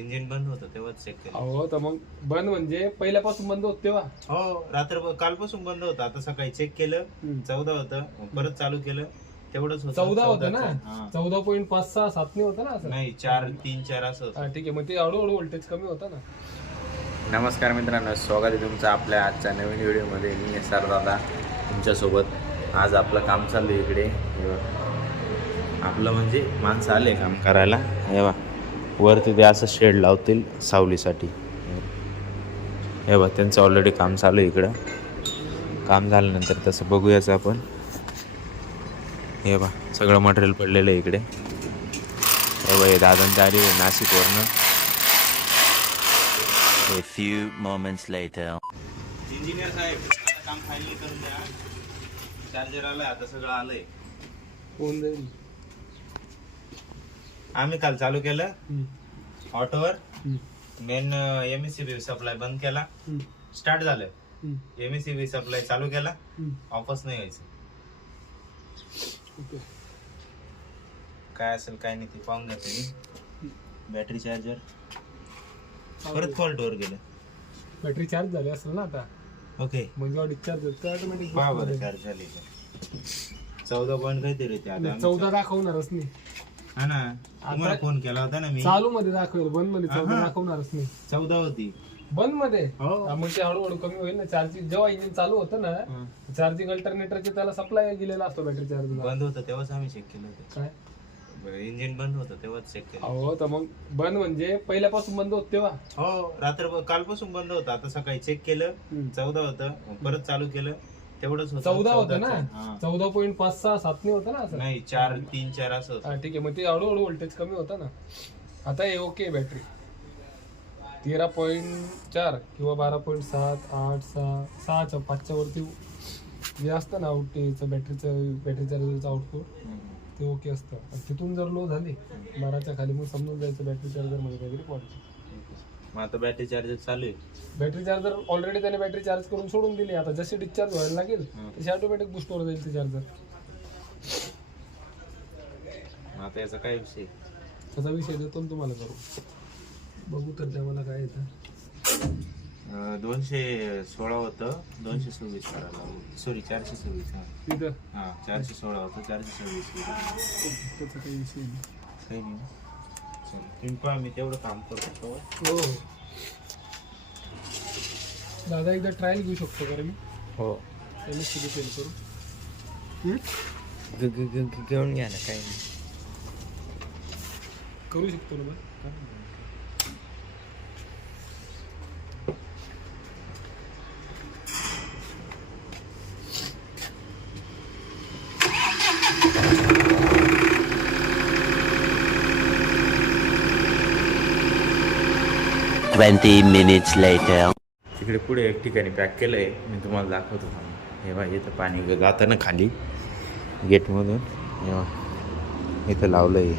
Engine बंद होतं तेव्हाच चेक केलं. हो तर मग बंद म्हणजे पहिल्यापासून बंद होत तेव्हा. हो रात्र कालपासून बंद होतं. आता सकाळी चेक केलं 14 होतं, मग परत चालू केलं तेवढंच होतं. 14 होतं ना. हा. 14.56-7 नाही होतं ना असं. नाही 4 3 4 असं होतं. हा ठीक आहे, मग ते हळूहळू व्होल्टेज कमी होतं ना. नमस्कार मित्रांनो, स्वागत आहे तुमचं आपल्या आजच्या नवीन व्हिडिओमध्ये. मी एस.आर. दादा तुमच्यासोबत. आज आपलं काम चालू आहे इकडे. आपलं म्हणजे माणसं आले काम करायला. हे बा वरती ते असं शेड लावतील सावलीसाठी. हे बा त्यांचं ऑलरेडी काम चालू आहे इकडं. काम झाल्यानंतर तसं बघूयाच आपण. हे बा सगळं मटेरियल पडलेलं आहे इकडे. हे बा हे दादांच्या आली नाशिकवरनं. A few moments later. Engineer साहेब आता काम फायनल करून द्या. चार्जर आलाय, आता सगळं आलंय. होऊन जाईल. आम्ही काल चालू केलं ऑटोवर. मेन एमएससीबी सप्लाय बंद केला, स्टार्ट झालं. एमएससीबी सप्लाय चालू केला, ऑफच नाही व्हायचं. काय असेल काय नाही ते पाहून घेते. बॅटरी चार्जर परत फॉल्टवर गेलं. बॅटरी चार्ज झाली असेल ना आता. ओके म्हणजे डिस्चार्ज होतं ऑटोमॅटिक. पहा बरं चार्ज झाली. 14 पॉईंट काहीतरी ते आता 14 दाखवणारच नाही. हा ना, तुम्हाला फोन केला होता ना मी. चालू मध्ये दाखवेल, बंद मध्ये 14 दाखवणारच नाही. 14 होती बंद मध्ये. हो. मग ते हळूहळू कमी होईल ना. चार्जिंग जेव्हा इंजिन चालू होतं ना, चार्जिंग अल्टरनेटरचे त्याला सप्लाय गेलेला असतो बॅटरी चार्ज. बंद होतं तेव्हाच आम्ही चेक केलं होतं. काय इंजिन बंद होतं तेव्हाच चेक केलं. हो तर मग बंद म्हणजे पहिल्यापासून बंद होत तेव्हा. हो रात्र कालपासून बंद होतं. आता सकाळी चेक केलं 14 होतं, मग परत चालू केलं तेवढंच होतं. 14 होतं ना. हा. 14.56-7 नाही होतं ना असं. नाही 4 3 4 असं होतं. हा ठीक आहे, मग ते हळूहळू व्होल्टेज कमी होतं ना. आता हे ओके बॅटरी 13.4 किंवा 12.7 8 6 5च्या वरती जे असतं ना आउटचं बॅटरी चार्जरचं आउटपुट ते ओके असतं. तिथून जर लो झाली 12च्या खाली, मग समजून जायचं बॅटरी चार्जर मध्ये काहीतरी पडतं. मग आता बॅटरी चार्जर चालू आहे. बॅटरी चार्जर ऑलरेडी त्याने बॅटरी चार्ज करून सोडून दिली. आता जसे डिस्चार्ज व्हायला लागेल तसे ऑटोमॅटिक बुस्टवर जाईल ते चार्जर. आता याचा काय विषय? त्याचा विषय देतो ना तुम्हाला करू. बघू तर द्या मला काय येतं. 216 होतं, 226 करायला. सॉरी 426. तिथं हा 416 होतं, 426. त्याचा काही विषय नाही. काही नाही. चल, तुम्ही पहा, मी तेवढं काम करतो. हो दादा एकदा ट्रायल घेऊ शकतो का रे मी? हो एमएससीबी फेल करू घेऊन घ्या ना, काही करू शकतो ना. Twenty minutes later. तिकडे पुढे एक ठिकाणी पॅक केलं आहे, मी तुम्हाला दाखवतो. हे बघा इथं पाणी जातं ना खाली गेटमधून. हे बघा इथं लावलं आहे.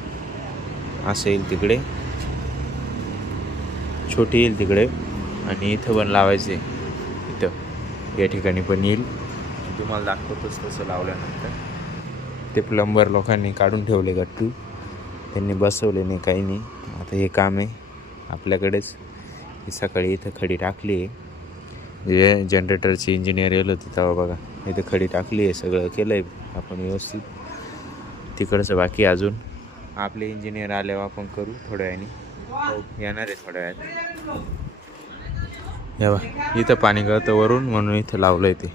असं येईल तिकडे, छोटी येईल तिकडे, आणि इथं पण लावायचे. इथं या ठिकाणी पण येईल. तुम्हाला दाखवतोच तसं लावल्यानंतर. ते प्लंबर लोकांनी काढून ठेवले गट्टू, त्यांनी बसवले नाही काही नाही. आता हे काम आहे आपल्याकडेच. ही सकाळी इथं खडी टाकली आहे. जे जनरेटरची इंजिनियर येलो होती तेव्हा बघा इथं खडी टाकली आहे. सगळं केलं आहे आपण व्यवस्थित. तिकडचं बाकी अजून. आपले इंजिनियर आल्यावर आपण करू थोड्या वेळाने. येणार आहे थोड्या वेळात. हे बघा इथं पाणी गळतं वरून, म्हणून इथं लावलं आहे. ते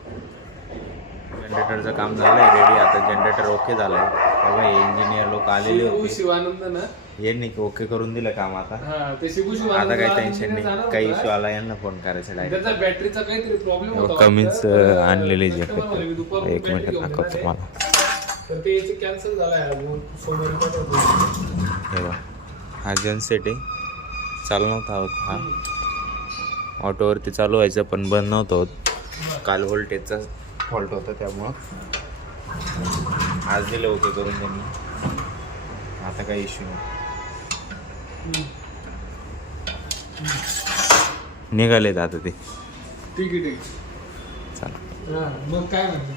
जनरेटरचं काम झालं आहे रेडी. आता जनरेटर ओके झालं आहे. बघा हे इंजिनियर लोक आलेले होते, शिवानंद ना, यांनी ओके करून दिलं काम. आता हा ते शिबू आता शिवानंद काही टेन्शन नाही. काही इश्यू आला यांना फोन करायचा डायरेक्ट. त्याचा बॅटरीचा काहीतरी प्रॉब्लेम होता. कमीच आणलेले जे Customer म्हणे, मी दुपारून एक battery मिनिट घेऊन दाखवतो येणार तुम्हाला. आहे. तर ते कॅन्सल झालं आहे. हे बघा हा जनसेट आहे. चालू नव्हता होत हा. ऑटोवरती चालू व्हायचं पण बंद नव्हतं होत. काल व्होल्टेजचा फॉल्ट होता त्यामुळं आज दिलं ओके करून त्यांनी. आता काही इश्यू नाही. निघालेत आता ते. ठीक आहे चला. मग काय म्हणतो.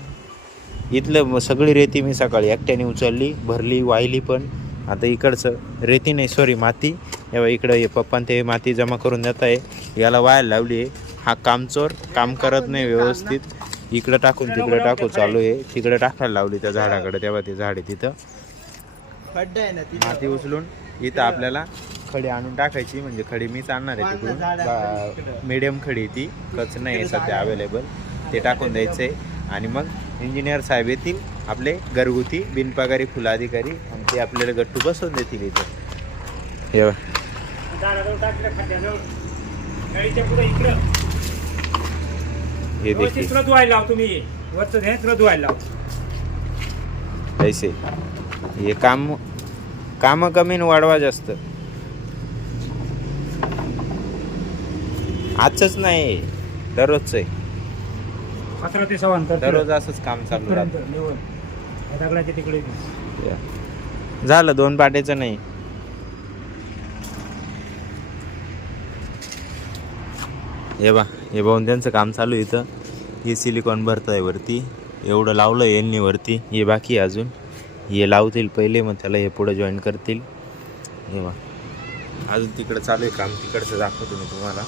इथलं सगळी रेती मी सकाळी एकट्याने उचलली, भरली, वाहिली पण, आता इकडचं रेती नाही सॉरी माती, तेव्हा इकडं हे पप्पा ते माती जमा करून देत आहे. याला वायर लावली आहे. हा कामचोर काम करत नाही व्यवस्थित, इकडं टाकून तिकडं टाकू चालू आहे. तिकडं टाकायला लावली त्या झाडाकडे, तेव्हा ते झाड आहे तिथं माती उचलून इथं आपल्याला खडी आणून टाकायची. म्हणजे खडी मीच आणणार आहे तिकडून, मीडियम खडी ती, कच नाही आहे सध्या अवेलेबल, ते टाकून द्यायचं आहे. आणि मग इंजिनियर साहेब येतील आपले घरगुती बिनपगारी फुलाधिकारी, आणि ते आपल्याला गट्टू बसवून देतील इथं. हे बघ. हे देखील ऐसे हे काम कमी न वाढवा जास्त. आजच नाही, दररोजच आहे. 15 ते 6 दररोज असंच काम चालू राहतं. दगडाच्या तिकडे झालं 2 पाट्याचं नाही. हे भाऊन त्यांचं काम चालू आहे इथं. हे सिलिकॉन भरत आहे वरती, एवढं लावलं यांनी वरती, हे बाकी आहे अजून. हे लावतील पहिले, मग त्याला हे पुढे जॉईन करतील. हे बघ अजून तिकडं चालू आहे काम, तिकडचं दाखवतो मी तुम्हाला.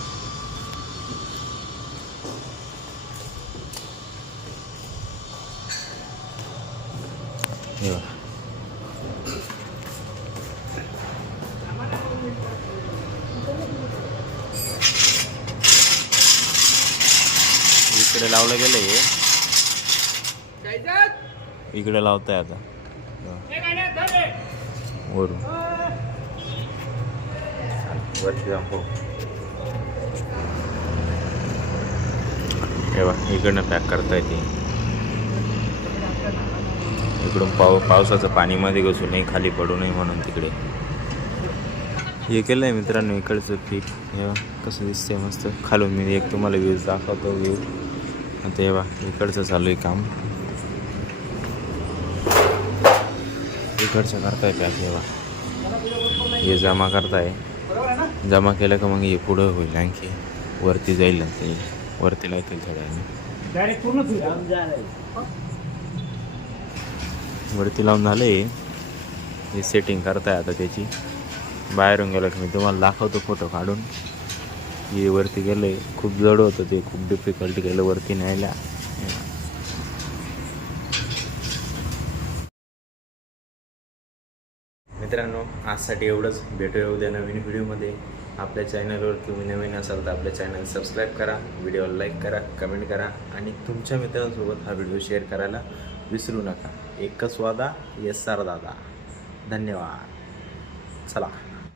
हे बघ इकडे लावलं गेलं हे, इकडे लावताय आता वरून वरती दाखव. हे बघ इकडनं पॅक करता येते. इकडून पावसाचं पाणी मध्ये घुसू नये, खाली पडू नये म्हणून तिकडे हे केलं आहे मित्रांनो. इकडचं पीक हे कसं दिसतंय मस्त. खालून मी एक तुम्हाला व्ह्यूज दाखवतो. व्ह्यू आता हे बघ इकडचं चालू आहे काम, इकडचं करताय पॅक. हे बघ हे जमा करताय, जमा केलं का मग हे पुढं होईल, आणखी वरती जाईल, ते वरती लावतील थोड्या डायरेक्ट पूर्ण वरती लावून झालं आहे. हे सेटिंग करताय आता त्याची. बाहेरून गेलं की मी तुम्हाला दाखवतो फोटो काढून. हे वरती गेलं आहे, खूप जड होतं ते, खूप डिफिकल्ट गेलं वरती न्यायला. मित्रांनो आजसाठी एवढंच. भेटूया उद्या नवीन व्हिडिओमध्ये. आपल्या चॅनलवर तुम्ही नवीन असाल तर आपल्या चॅनल सबस्क्राईब करा, व्हिडिओला लाईक करा, कमेंट करा, आणि तुमच्या मित्रांसोबत हा व्हिडिओ शेअर करायला विसरू नका. एकच वादा, येस सर दादा. धन्यवाद. चला.